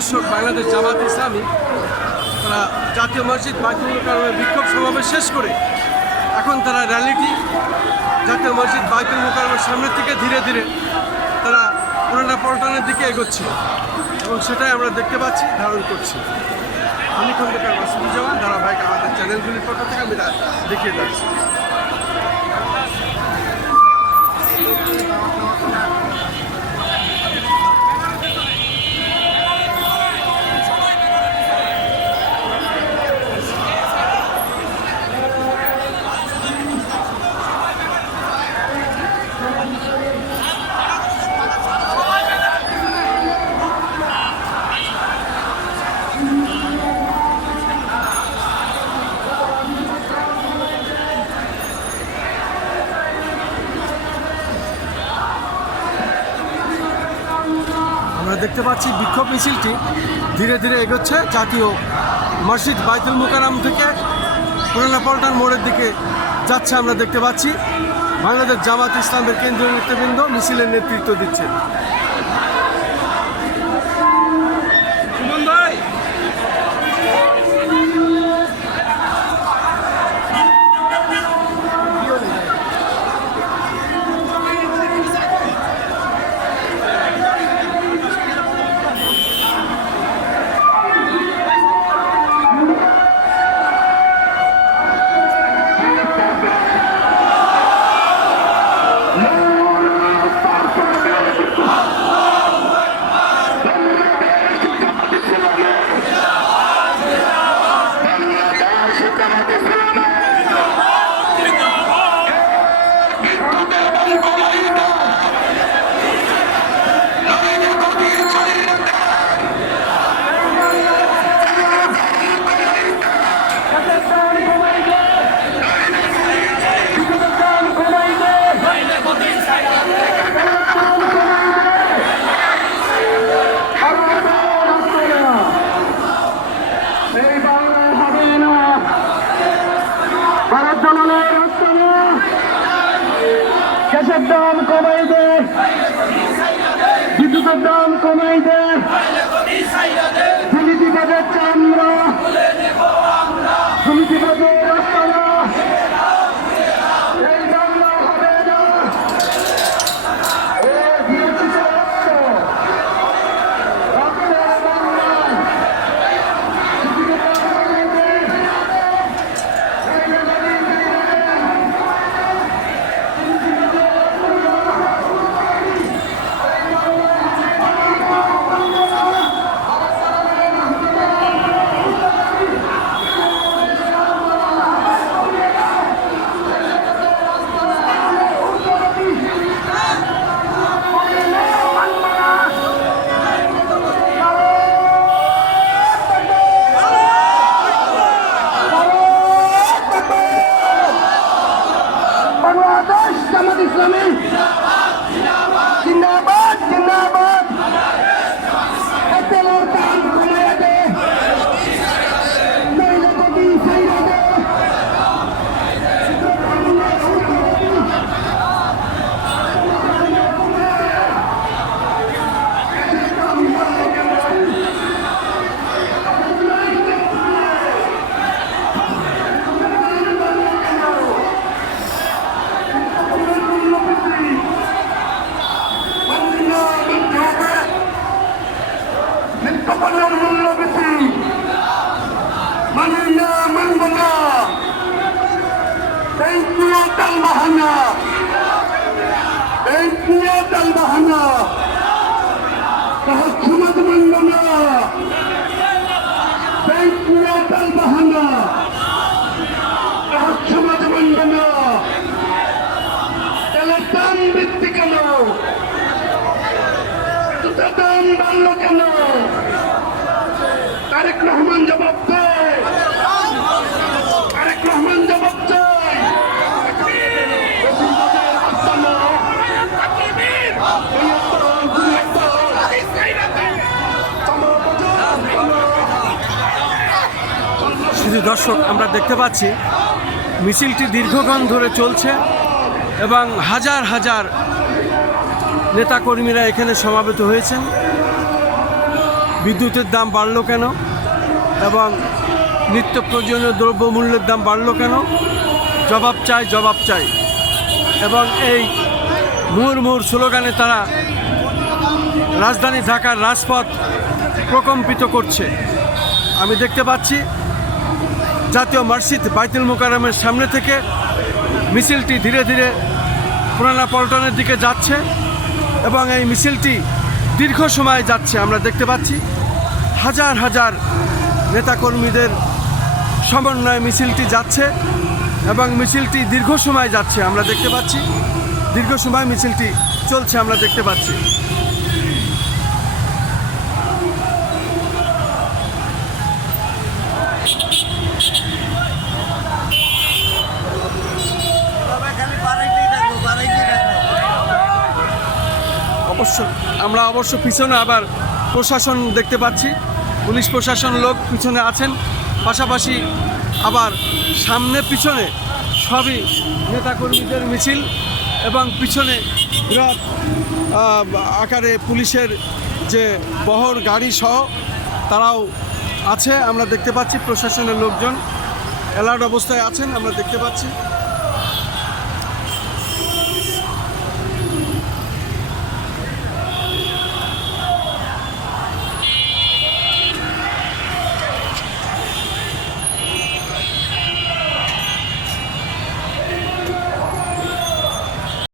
দর্শক, বাংলাদেশ জামাত ইসলামী তারা জাতীয় মসজিদ বাইতুল মোকাররমে বিক্ষোভ সমাবেশ শেষ করে এখন তারা র্যালিটি জাতীয় মসজিদ বাইতুল মোকাররমের সামনের থেকে ধীরে ধীরে তারা পুরানা পল্টনের দিকে এগোচ্ছে এবং সেটাই আমরা দেখতে পাচ্ছি, ধারণ করছি। আমি খন্দকার মাসুদুজ্জামান, ধারাবাহিক আমাদের চ্যানেলগুলির পক্ষ থেকে আমি দেখিয়ে যাচ্ছি। আমরা দেখতে পাচ্ছি বিক্ষোভ মিছিলটি ধীরে ধীরে এগোচ্ছে জাতীয় মসজিদ বাইতুল মোকাররম থেকে পুরানা পল্টন মোড়ের দিকে যাচ্ছে। আমরা দেখতে পাচ্ছি বাংলাদেশ জামাত ইসলামের কেন্দ্রীয় নেতৃবৃন্দ মিছিলের নেতৃত্ব দিচ্ছে। গ্যাসের দাম কমাই দে, বিদ্যুতের দাম কমাই দে, দুর্নীতি বাজার চামড়া, দুর্নীতি বাজার রাস্তারা, এই বাংলা হবে না। বাংলাদেশ জামাত ইসলামী জিন্দাবাদ জিন্দাবাদ। তেলের দাম কমিয়ে দে, নইলে গদি ছাইড়া দে। মূল্য বৃদ্ধি মানি না, মানব না। এই পুরো তাল বাহানা, এই পুরো তাল বাহানা তাহার সমাজ মানব না। এই পুরো তাল বাহানা তাহার সমাজ মানব না। তেলের দাম বৃদ্ধি কেন? জুতার দাম বাড়লো কেন? তারেক রহমান জবাব দেয়, তারেক রহমান জবাব দেয়। শুধু দর্শক, আমরা দেখতে পাচ্ছি মিছিলটি দীর্ঘক্ষণ ধরে চলছে এবং হাজার হাজার নেতাকর্মীরা এখানে সমাবেত হয়েছেন। বিদ্যুতের দাম বাড়লো কেন এবং নিত্য প্রয়োজনীয় দ্রব্যমূল্যের দাম বাড়লো কেন, জবাব চাই, জবাব চাই। এবং এই মুহুর্মুহুর স্লোগানে তারা রাজধানী ঢাকার রাজপথ প্রকম্পিত করছে। আমি দেখতে পাচ্ছি জাতীয় মসজিদ বাইতুল মোকাররমের সামনে থেকে মিছিলটি ধীরে ধীরে পুরানা পল্টনের দিকে যাচ্ছে এবং এই মিছিলটি দীর্ঘ সময় যাচ্ছে। আমরা দেখতে পাচ্ছি হাজার হাজার নেতাকর্মীদের সমন্বয়ে মিছিলটি যাচ্ছে এবং মিছিলটি দীর্ঘ সময় যাচ্ছে। আমরা দেখতে পাচ্ছি দীর্ঘ সময় মিছিলটি চলছে, আমরা দেখতে পাচ্ছি। আমরা অবশ্য পিছনে আবার প্রশাসন দেখতে পাচ্ছি, পুলিশ প্রশাসন লোক পিছনে আছেন, পাশাপাশি আবার সামনে পিছনে সবই নেতাকর্মীদের মিছিল এবং পিছনে বিরাট আকারে পুলিশের যে বহর গাড়ি সহ তারাও আছে। আমরা দেখতে পাচ্ছি প্রশাসনের লোকজন অ্যালার্ট অবস্থায় আছেন, আমরা দেখতে পাচ্ছি।